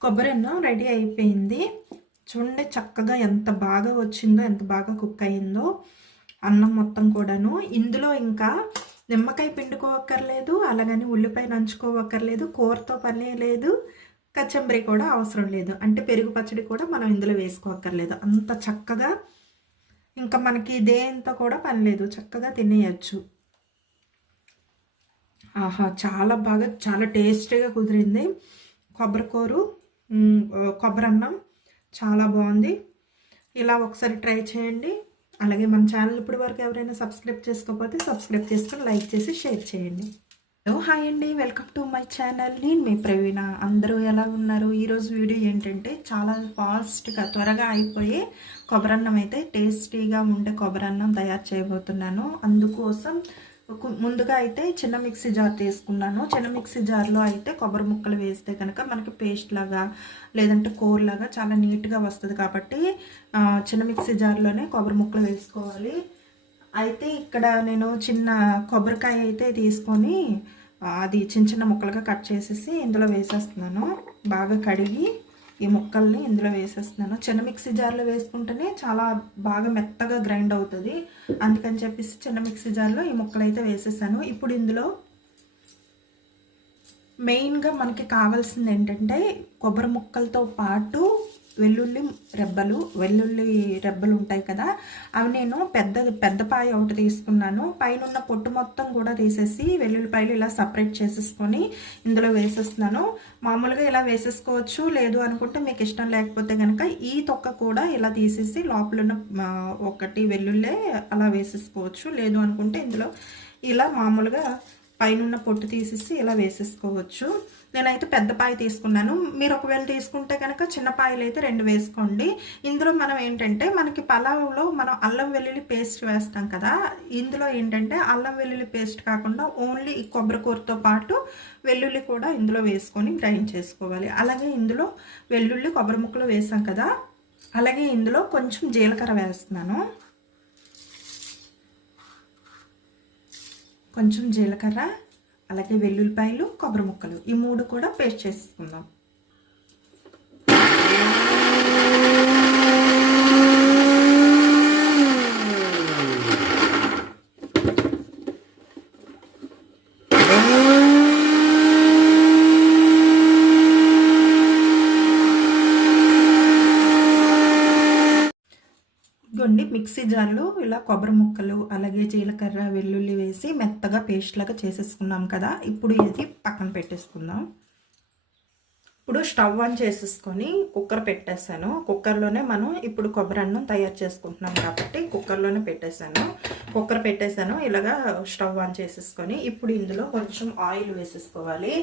కొబ్బరి అన్నం రెడీ అయిపోయింది. చూడండి చక్కగా ఎంత బాగా వచ్చిందో ఎంత బాగా కుక్ అయిందో. అన్నం మొత్తం కూడాను. ఇందులో ఇంకా నిమ్మకాయ పిండుకోవక్కర్లేదు అలాగని ఉల్లిపాయ నంచుకోవక్కర్లేదు కూరతో పని లేదు కచ్చంబరి కూడా అవసరం లేదు. అంటే పెరుగు పచ్చడి కూడా మనం ఇందులో వేసుకోవక్కర్లేదు. అంత చక్కగా ఇంకా మనకి దేంతో కూడా పని లేదు. చక్కగా తినేయచ్చు. ఆహా చాలా బాగా చాలా టేస్టీగా కుదిరింది. కొబ్బరికూరు కొబ్బరి అన్నం. చాలా బాగుంది. ఇలా ఒకసారి ట్రై చేయండి. అలాగే మన ఛానల్ ఇప్పటి వరకు ఎవరైనా సబ్స్క్రైబ్ చేసుకోకపోతే సబ్స్క్రైబ్ చేసుకొని లైక్ చేసి షేర్ చేయండి. హలో హాయ్ అండి. Welcome to my channel. నేను మీ ప్రవీణ. అందరూ ఎలా ఉన్నారు? ఈరోజు వీడియో ఏంటంటే చాలా ఫాస్ట్గా త్వరగా అయిపోయే కొబ్బరన్నం అయితే టేస్టీగా ఉండే కొబ్బరన్నం తయారు చేయబోతున్నాను. అందుకోసం ముందుగా అయితే చిన్న మిక్సీ జార్ తీసుకున్నాను. చిన్న మిక్సీ జార్లో అయితే కొబ్బరి ముక్కలు వేస్తే కనుక మనకి పేస్ట్ లాగా లేదంటే కూరలాగా చాలా నీట్గా వస్తుంది కాబట్టి చిన్న మిక్సీ జార్లోనే కొబ్బరి ముక్కలు వేసుకోవాలి. అయితే ఇక్కడ నేను చిన్న కొబ్బరికాయ అయితే తీసుకొని అది చిన్న చిన్న ముక్కలుగా కట్ చేసేసి ఇందులో వేసేస్తున్నాను. బాగా కడిగి ఈ ముక్కల్ని ఇందులో వేసేస్తున్నాను. చిన్న మిక్సీ జార్లో వేసుకుంటేనే చాలా బాగా మెత్తగా గ్రైండ్ అవుతుంది. అందుకని చెప్పేసి చిన్న మిక్సీ జార్లో ఈ ముక్కలు అయితే వేసేసాను. ఇప్పుడు ఇందులో మెయిన్గా మనకి కావాల్సింది ఏంటంటే కొబ్బరి ముక్కలతో పాటు వెల్లుల్లి రెబ్బలు వెల్లుల్లి రెబ్బలు ఉంటాయి కదా అవి నేను పెద్ద పెద్ద పాయ ఒకటి తీసుకున్నాను. పైన ఉన్న పొట్టు మొత్తం కూడా తీసేసి వెల్లుల్లిపాయలు ఇలా సపరేట్ చేసేసుకొని ఇందులో వేసేస్తున్నాను. మామూలుగా ఇలా వేసేసుకోవచ్చు. లేదు అనుకుంటే మీకు ఇష్టం లేకపోతే కనుక ఈ తొక్క కూడా ఇలా తీసేసి లోపల ఉన్న ఒకటి వెల్లుల్లే అలా వేసేసుకోవచ్చు. లేదు అనుకుంటే ఇందులో ఇలా మామూలుగా పైన ఉన్న పొట్టు తీసేసి ఇలా వేసేసుకోవచ్చు. నేనైతే పెద్ద పాయ తీసుకున్నాను. మీరు ఒకవేళ తీసుకుంటే కనుక చిన్న పాయలు అయితే రెండు వేసుకోండి. ఇందులో మనం ఏంటంటే మనకి పలావ్లో మనం అల్లం వెల్లుల్లి పేస్ట్ వేస్తాం కదా ఇందులో ఏంటంటే అల్లం వెల్లుల్లి పేస్ట్ కాకుండా ఓన్లీ కొబ్బరికూరతో కొబ్బరి కూరతో పాటు వెల్లుల్లి కూడా ఇందులో వేసుకొని గ్రైండ్ చేసుకోవాలి. అలాగే ఇందులో వెల్లుల్లి కొబ్బరి ముక్కలు వేసాం కదా అలాగే ఇందులో కొంచెం జీలకర్ర వేస్తున్నాను. కొంచెం జీలకర్ర అలాగే వెల్లుల్లిపాయలు కొబ్బరి ముక్కలు ఈ మూడు కూడా పేస్ట్ చేసుకుందాం మిక్సీ జార్లో ఇలా కొబ్బరి ముక్కలు అలాగే జీలకర్ర వెల్లుల్లి వేసి మెత్తగా పేస్ట్ లాగా చేసేసుకున్నాం కదా. ఇప్పుడు ఇది పక్కన పెట్టేసుకుందాం. ఇప్పుడు స్టవ్ ఆన్ చేసేసుకొని కుక్కర్ పెట్టేశాను. కుక్కర్లోనే మనం ఇప్పుడు కొబ్బరి అన్నం తయారు చేసుకుంటున్నాం కాబట్టి కుక్కర్లోనే పెట్టేశాను. కుక్కర్ పెట్టేశాను ఇలాగా స్టవ్ ఆన్ చేసేసుకొని ఇప్పుడు ఇందులో కొంచెం ఆయిల్ వేసేసుకోవాలి.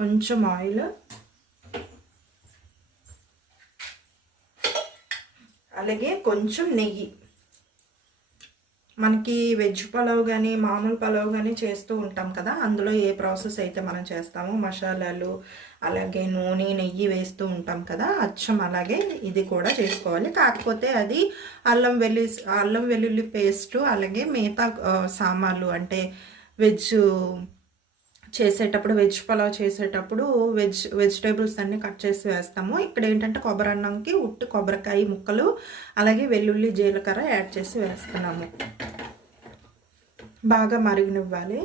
కొంచెం ఆయిల్ అలాగే కొంచెం నెయ్యి. మనకి వెజ్ పలావ్ కానీ మామూలు పలావ్ కానీ చేస్తూ ఉంటాం కదా అందులో ఏ ప్రాసెస్ అయితే మనం చేస్తామో మసాలాలు అలాగే నూనె నెయ్యి వేస్తూ ఉంటాం కదా అచ్చం అలాగే ఇది కూడా చేసుకోవాలి. కాకపోతే అది అల్లం వెల్లి అల్లం వెల్లుల్లి పేస్టు అలాగే మిగతా సామాన్లు అంటే వెజ్ చేసేటప్పుడు వెజ్ పలావ్ చేసేటప్పుడు వెజ్ వెజిటేబుల్స్ అన్నీ కట్ చేసి వేస్తాము. ఇక్కడ ఏంటంటే కొబ్బరి అన్నంకి ఉట్టి కొబ్బరికాయ ముక్కలు అలాగే వెల్లుల్లి జీలకర్ర యాడ్ చేసి వేస్తున్నాము. బాగా మరిగినివ్వాలి.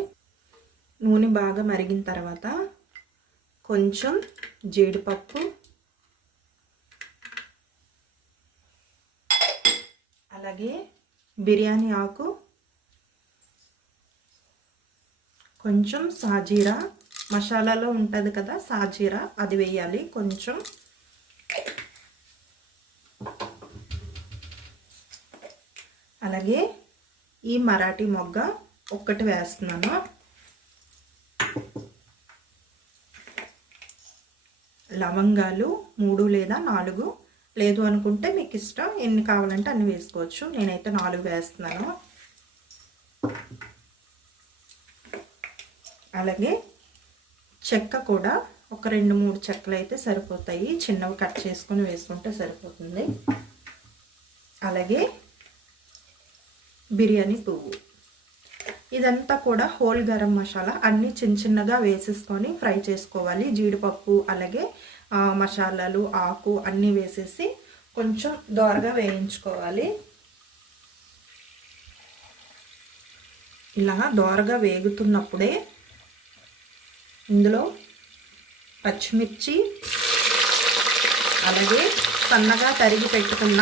నూనె బాగా మరిగిన తర్వాత కొంచెం జీడిపప్పు అలాగే బిర్యానీ ఆకు కొంచెం సాజీరా మసాలాలో ఉంటుంది కదా సాజీరా అది వేయాలి కొంచెం. అలాగే ఈ మరాఠీ మొగ్గ ఒక్కటి వేస్తున్నాను. లవంగాలు మూడు లేదా నాలుగు. లేదు అనుకుంటే మీకు ఇష్టం ఎన్ని కావాలంటే అన్ని వేసుకోవచ్చు. నేనైతే నాలుగు వేస్తున్నాను. అలాగే చెక్క కూడా ఒక రెండు మూడు చెక్కలు అయితే సరిపోతాయి. చిన్నవి కట్ చేసుకొని వేసుకుంటే సరిపోతుంది. అలాగే బిర్యానీ పువ్వు. ఇదంతా కూడా హోల్ గరం మసాలా. అన్నీ చిన్న చిన్నగా వేసేసుకొని ఫ్రై చేసుకోవాలి. జీడిపప్పు అలాగే మసాలాలు ఆకు అన్నీ వేసేసి కొంచెం దోరగా వేయించుకోవాలి. ఇలా దోరగా వేగుతున్నప్పుడే ఇందులో పచ్చిమిర్చి అలాగే సన్నగా తరిగి పెట్టుకున్న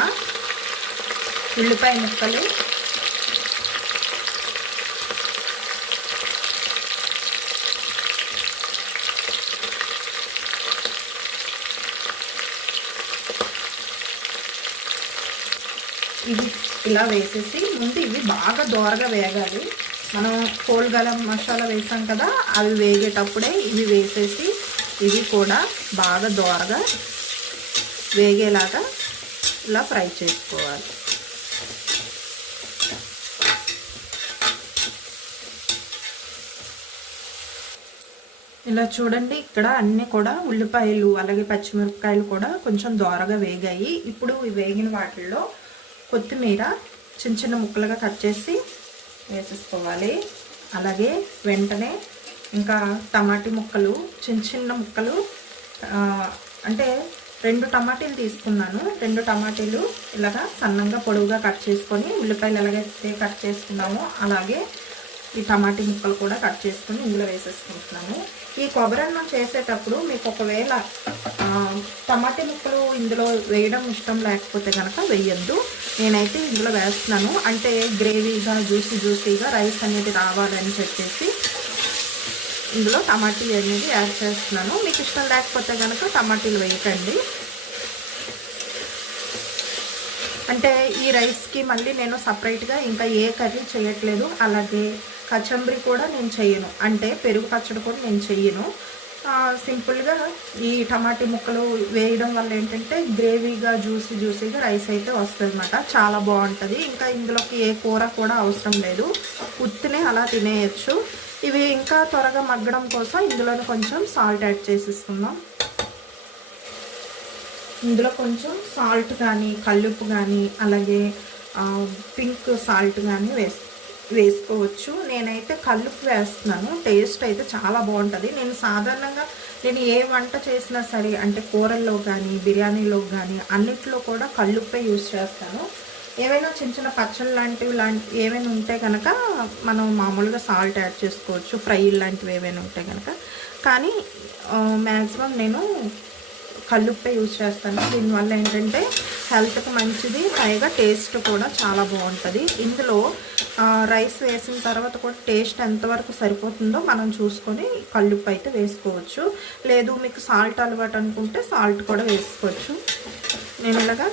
ఉల్లిపాయ ముక్కలు ఇవి ఇలా వేసేసి ముందు ఇవి బాగా దోరగా వేగాలి. మనం కోల్ గలం మసాలా వేసాం కదా అవి వేగేటప్పుడే ఇవి వేసేసి ఇవి కూడా బాగా దోరగా వేగేలాగా ఇలా ఫ్రై చేసుకోవాలి. ఇలా చూడండి ఇక్కడ అన్నీ కూడా ఉల్లిపాయలు అలాగే పచ్చిమిరపకాయలు కూడా కొంచెం దోరగా వేగాయి. ఇప్పుడు వేగిన వాటిల్లో కొత్తిమీర చిన్న చిన్న ముక్కలుగా కట్ చేసి వేసేసుకోవాలి. అలాగే వెంటనే ఇంకా టమాటీ ముక్కలు చిన్న చిన్న ముక్కలు అంటే రెండు టమాటీలు తీసుకున్నాను. రెండు టమాటీలు ఇలాగా సన్నంగా పొడవుగా కట్ చేసుకొని ఉల్లిపాయలు ఎలాగైతే కట్ చేసుకున్నామో అలాగే ఈ టమాటీ ముక్కలు కూడా కట్ చేసుకుని ఇందులో వేసేసుకుంటున్నాము. ఈ కొబ్బరి అన్నం చేసేటప్పుడు మీకు ఒకవేళ టమాటీ ముక్కలు ఇందులో వేయడం ఇష్టం లేకపోతే కనుక వేయద్దు. నేనైతే ఇందులో వేస్తున్నాను. అంటే గ్రేవీగా జ్యూసీ జ్యూసీగా రైస్ అనేది రావాలని చెప్పేసి ఇందులో టమాటీ అనేది యాడ్ చేస్తున్నాను. మీకు ఇష్టం లేకపోతే కనుక టమాటీలు వేయకండి. అంటే ఈ రైస్కి మళ్ళీ నేను సపరేట్గా ఇంకా ఏ కర్రీ చేయట్లేదు. అలాగే కచంబరి కూడా నేను చెయ్యను. అంటే పెరుగు పచ్చడి కూడా నేను చెయ్యను. సింపుల్గా ఈ టమాటీ ముక్కలు వేయడం వల్ల ఏంటంటే గ్రేవీగా జ్యూసీ జ్యూసీగా రైస్ అయితే వస్తుంది అనమాట చాలా బాగుంటుంది. ఇంకా ఇందులోకి ఏ కూర కూడా అవసరం లేదు. ఉత్తినే అలా తినేయచ్చు. ఇవి ఇంకా త్వరగా మగ్గడం కోసం ఇందులో కొంచెం సాల్ట్ యాడ్ చేసేసుకుందాం. ఇందులో కొంచెం సాల్ట్ కానీ కల్లుప్పు కానీ అలాగే పింక్ సాల్ట్ కానీ వేస్తాం వేసుకోవచ్చు. నేనైతే కల్లుప్పు వేస్తున్నాను. టేస్ట్ అయితే చాలా బాగుంటుంది. నేను సాధారణంగా నేను ఏ వంట చేసినా సరే అంటే కూరల్లో కానీ బిర్యానీలో కానీ అన్నిట్లో కూడా కల్లుప్పే యూస్ చేస్తాను. ఏవైనా చిన్న చిన్న పచ్చళ్ళు లాంటివి లాంటి ఏమైనా ఉంటే కనుక మనం మామూలుగా సాల్ట్ యాడ్ చేసుకోవచ్చు. ఫ్రై లాంటివి ఏమైనా ఉంటే కనుక కానీ మ్యాక్సిమం నేను కల్లుప్పే యూజ్ చేస్తాను. దీనివల్ల ఏంటంటే హెల్త్కి మంచిది పైగా టేస్ట్ కూడా చాలా బాగుంటుంది. ఇందులో రైస్ వేసిన తర్వాత కూడా టేస్ట్ ఎంతవరకు సరిపోతుందో మనం చూసుకొని కల్లుప్పు అయితే వేసుకోవచ్చు. లేదు మీకు సాల్ట్ అలవాటు అనుకుంటే సాల్ట్ కూడా వేసుకోవచ్చు. నేను ఇలాగా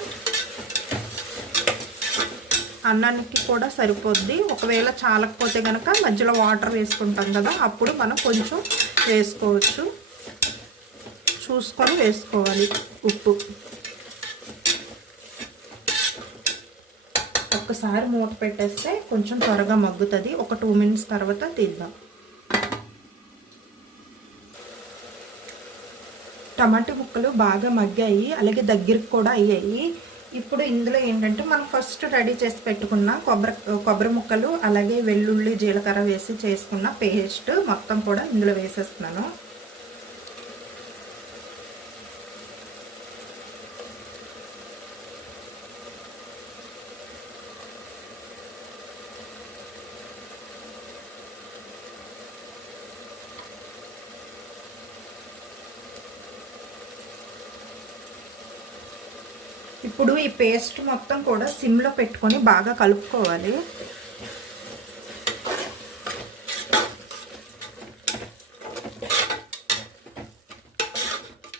అన్నానికి కూడా సరిపోద్ది. ఒకవేళ చాలకపోతే కనుక మధ్యలో వాటర్ వేసుకుంటాం కదా అప్పుడు మనం కొంచెం వేసుకోవచ్చు. చూసుకొని వేసుకోవాలి ఉప్పు. ఒక్కసారి మూత పెట్టేస్తే కొంచెం త్వరగా మగ్గుతుంది. ఒక టూ మినిట్స్ తర్వాత తీద్దాం. టమాటా ముక్కలు బాగా మగ్గాయి అలాగే దగ్గరికి కూడా అయ్యాయి. ఇప్పుడు ఇందులో ఏంటంటే మనం ఫస్ట్ రెడీ చేసి పెట్టుకున్న కొబ్బరి కొబ్బరి ముక్కలు అలాగే వెల్లుల్లి జీలకర్ర వేసి చేసుకున్న పేస్ట్ మొత్తం కూడా ఇందులో వేసేస్తున్నాను. ఇప్పుడు ఈ పేస్ట్ మొత్తం కూడా సిమ్లో పెట్టుకొని బాగా కలుపుకోవాలి.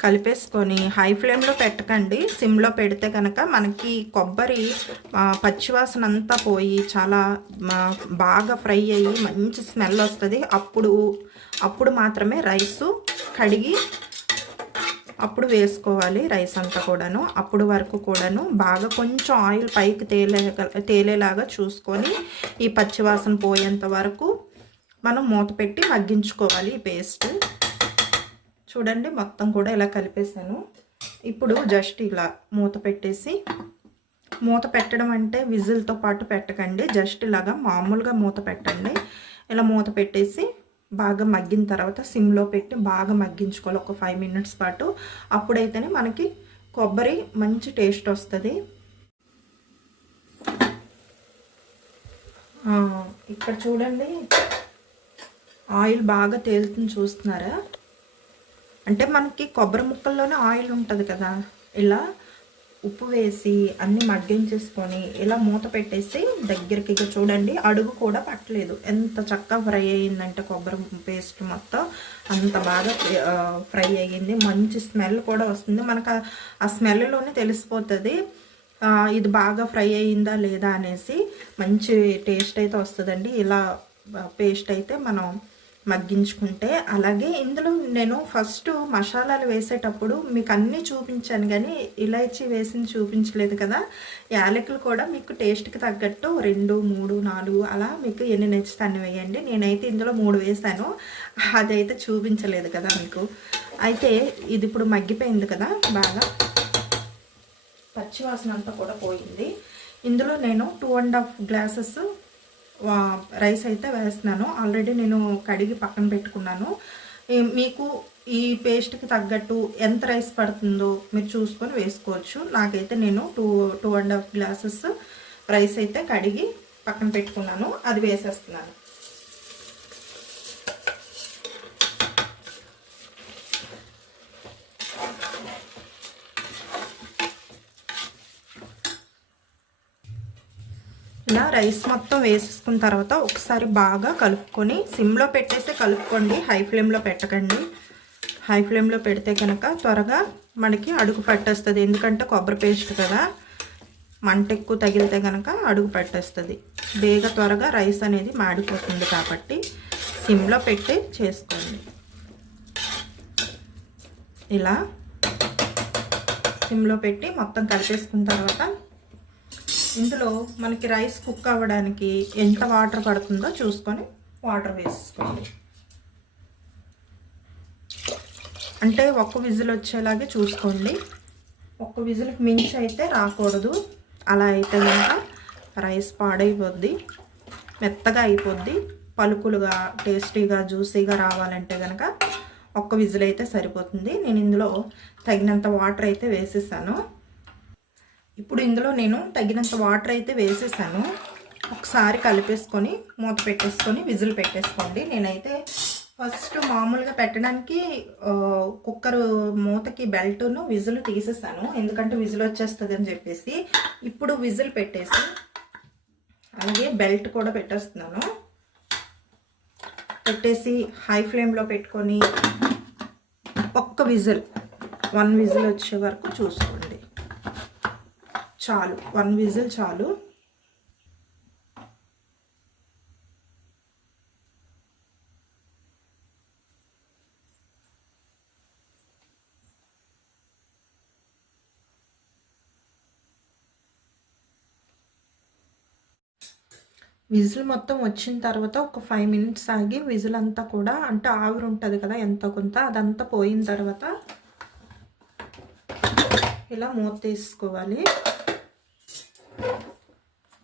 కలిపేసుకొని హై ఫ్లేమ్లో పెట్టకండి. సిమ్లో పెడితే కనుక మనకి కొబ్బరి పచ్చివాసన అంతా పోయి చాలా బాగా ఫ్రై అయ్యి మంచి స్మెల్ వస్తుంది. అప్పుడు అప్పుడు మాత్రమే రైసు కడిగి అప్పుడు వేసుకోవాలి రైస్ అంతా కూడాను. అప్పుడు వరకు కూడాను బాగా కొంచెం ఆయిల్ పైకి తేలే తేలేలాగా చూసుకొని ఈ పచ్చివాసన పోయేంత వరకు మనం మూత పెట్టి మగ్గించుకోవాలి ఈ పేస్ట్. చూడండి మొత్తం కూడా ఇలా కలిపేసాను. ఇప్పుడు జస్ట్ ఇలా మూత పెట్టేసి మూత పెట్టడం అంటే విజిల్తో పాటు పెట్టకండి. జస్ట్ ఇలాగా మామూలుగా మూత పెట్టండి. ఇలా మూత పెట్టేసి బాగా మగ్గిన తర్వాత సిమ్లో పెట్టి బాగా మగ్గించుకోవాలి. ఒక ఫైవ్ మినిట్స్ పాటు. అప్పుడైతేనే మనకి కొబ్బరి మంచి టేస్ట్ వస్తుంది. ఇక్కడ చూడండి. ఆయిల్ బాగా తేలుతుంది చూస్తున్నారా? అంటే మనకి కొబ్బరి ముక్కల్లోనే ఆయిల్ ఉంటుంది కదా? ఇలా ఉప్పు వేసి అన్నీ మగ్గించేసుకొని ఇలా మూత పెట్టేసి దగ్గరికి ఇక చూడండి అడుగు కూడా పట్టలేదు. ఎంత చక్కగా ఫ్రై అయ్యిందంటే కొబ్బరి పేస్ట్ మొత్తం అంత బాగా ఫ్రై అయ్యింది. మంచి స్మెల్ కూడా వస్తుంది. మనకు ఆ- స్మెల్లోనే తెలిసిపోతుంది. ఇది బాగా ఫ్రై అయ్యిందా లేదా అనేసి మంచి టేస్ట్ అయితే వస్తుందండి. ఇలా పేస్ట్ అయితే మనం మగ్గించుకుంటే అలాగే ఇందులో నేను ఫస్ట్ మసాలాలు వేసేటప్పుడు మీకు అన్నీ చూపించాను కానీ ఇలాచి వేసింది చూపించలేదు కదా. యాలకులు కూడా మీకు టేస్ట్కి తగ్గట్టు రెండు మూడు నాలుగు అలా మీకు ఎన్ని నచ్చితే అన్ని వేయండి. నేనైతే ఇందులో మూడు వేసాను. అదైతే చూపించలేదు కదా మీకు. అయితే ఇది ఇప్పుడు మగ్గిపోయింది కదా బాగా. పచ్చివాసన అంతా కూడా పోయింది. ఇందులో నేను two and half glasses rice అయితే వేస్తున్నాను. ఆల్రెడీ నేను కడిగి పక్కన పెట్టుకున్నాను. మీకు ఈ పేస్ట్కి తగ్గట్టు ఎంత రైస్ పడుతుందో మీరు చూసుకొని వేసుకోవచ్చు. నాకైతే నేను two two and half glasses rice అయితే కడిగి పక్కన పెట్టుకున్నాను. అది వేసేస్తున్నాను. ఇలా రైస్ మొత్తం వేసేసుకున్న తర్వాత ఒకసారి బాగా కలుపుకొని సిమ్లో పెట్టేస్తే కలుపుకోండి. హై ఫ్లేమ్లో పెట్టకండి. హై ఫ్లేమ్లో పెడితే కనుక త్వరగా మనకి అడుగు పట్టేస్తుంది. ఎందుకంటే కొబ్బరి పేస్ట్ కదా. మంట ఎక్కువ తగిలితే కనుక అడుగు పట్టేస్తుంది. బేగ త్వరగా రైస్ అనేది మాడిపోతుంది కాబట్టి సిమ్లో పెట్టి చేసుకోండి. ఇలా సిమ్లో పెట్టి మొత్తం కలిపేసుకున్న తర్వాత ఇందులో మనకి రైస్ కుక్ అవ్వడానికి ఎంత వాటర్ పడుతుందో చూసుకొని వాటర్ వేసుకోండి అంటే ఒక్క విజిల్ వచ్చేలాగే చూసుకోండి. ఒక్క విజిల్కి మించి అయితే రాకూడదు. అలా అయితే కనుక రైస్ పాడైపోద్ది మెత్తగా అయిపోద్ది పలుకులుగా టేస్టీగా జ్యూసీగా రావాలంటే కనుక ఒక్క విజిల్ అయితే సరిపోతుంది. నేను ఇందులో తగినంత వాటర్ అయితే వేసేసాను. ఇప్పుడు ఇందులో నేను తగినంత వాటర్ అయితే వేసేసాను. ఒకసారి కలిపేసుకొని మూత పెట్టేసుకొని విజిల్ పెట్టేసుకోండి. నేనైతే ఫస్ట్ మామూలుగా పెట్టడానికి కుక్కరు కుక్కర్ మూతకి బెల్ట్ను విజిల్ తీసేసాను. ఎందుకంటే విజిల్ వచ్చేస్తుంది అని చెప్పేసి ఇప్పుడు విజిల్ పెట్టేసి అలాగే బెల్ట్ కూడా పెట్టేస్తున్నాను. పెట్టేసి హై ఫ్లేమ్లో పెట్టుకొని ఒక్క విజిల్ వన్ విజిల్ వచ్చే వరకు చూసుకోండి. చాలు. వన్ విజిల్ చాలు. విజిల్ మొత్తం వచ్చిన తర్వాత ఒక ఫైవ్ మినిట్స్ ఆగి విజిల్ అంతా కూడా అంటే ఆవిరి ఉంటుంది కదా ఎంత కొంత అదంతా పోయిన తర్వాత ఇలా మూత తీసుకోవాలి.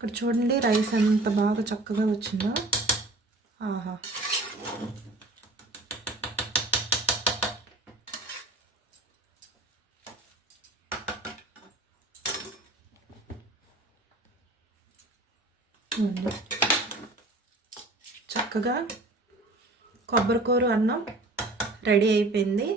ఇక్కడ చూడండి రైస్ ఎంత బాగా చక్కగా వచ్చిందో. ఆహా. చక్కగా కొబ్బరికూర అన్నం రెడీ అయిపోయింది.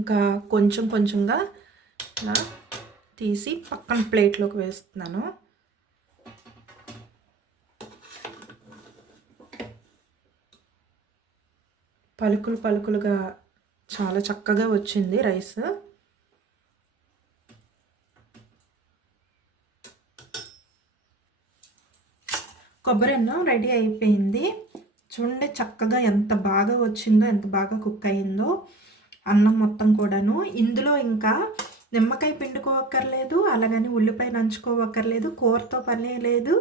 ఇంకా కొంచెం కొంచెంగా ఇలా తీసి పక్కన ప్లేట్లోకి వేస్తున్నాను. పలుకులు పలుకులుగా చాలా చక్కగా వచ్చింది రైస్. కొబ్బరి అన్నం రెడీ అయిపోయింది. చూడండి చక్కగా ఎంత బాగా వచ్చిందో ఎంత బాగా కుక్ అయిందో. అన్నం మొత్తం కూడాను. ఇందులో ఇంకా నిమ్మకాయ పిండుకోవక్కర్లేదు అలాగని ఉల్లిపాయ నంచుకోవక్కర్లేదు కూరతో పనే లేదు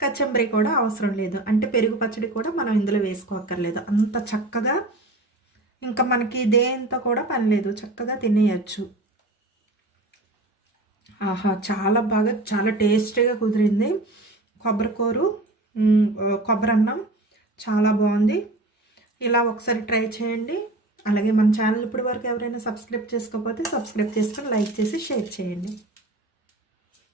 కచ్చంబరి కూడా అవసరం లేదు. అంటే పెరుగు పచ్చడి కూడా మనం ఇందులో వేసుకోవక్కర్లేదు. అంత చక్కగా ఇంకా మనకి దేంతో కూడా పని లేదు. చక్కగా తినేయచ్చు. ఆహా చాలా బాగా చాలా టేస్టీగా కుదిరింది. కొబ్బరికూరు మ్, కొబ్బరి అన్నం చాలా బాగుంది. ఇలా ఒకసారి ట్రై చేయండి. అలాగే మన ఛానల్ ఇప్పటి వరకు ఎవరైనా సబ్స్క్రైబ్ చేసుకోకపోతే సబ్స్క్రైబ్ చేసుకొని లైక్ చేసి షేర్ చేయండి.